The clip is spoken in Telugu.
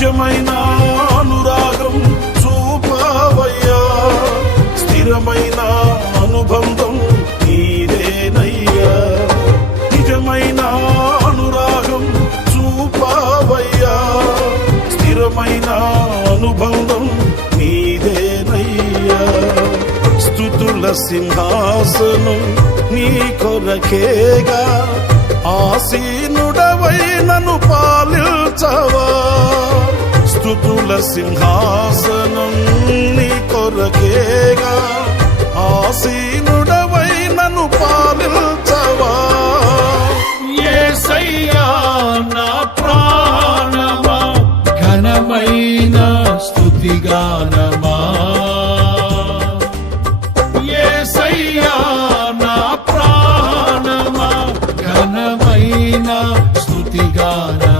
నిజమైన అనురాగం చూపావయ్యా. స్థిరమైన అనుబంధం నీదేనయ్యా. నిజమైన అనురాగం చూపవయ్యా. స్థిరమైన అనుబంధం నీదేనయ్యా. స్థుతుల సింహాసనం నీ కొరకేగా. ఆసీనుడవై నన్ను పాలించవా కుల సింహాసనం నీ కొరకేగా. ఆసీనుడవై నన్ను పాలించవా. యేసయ్యా నా ప్రాణమా ఘనమైన స్థుతిగానమా. యేసయ్యా నా ప్రాణమా ఘనమైన స్థుతిగానమా.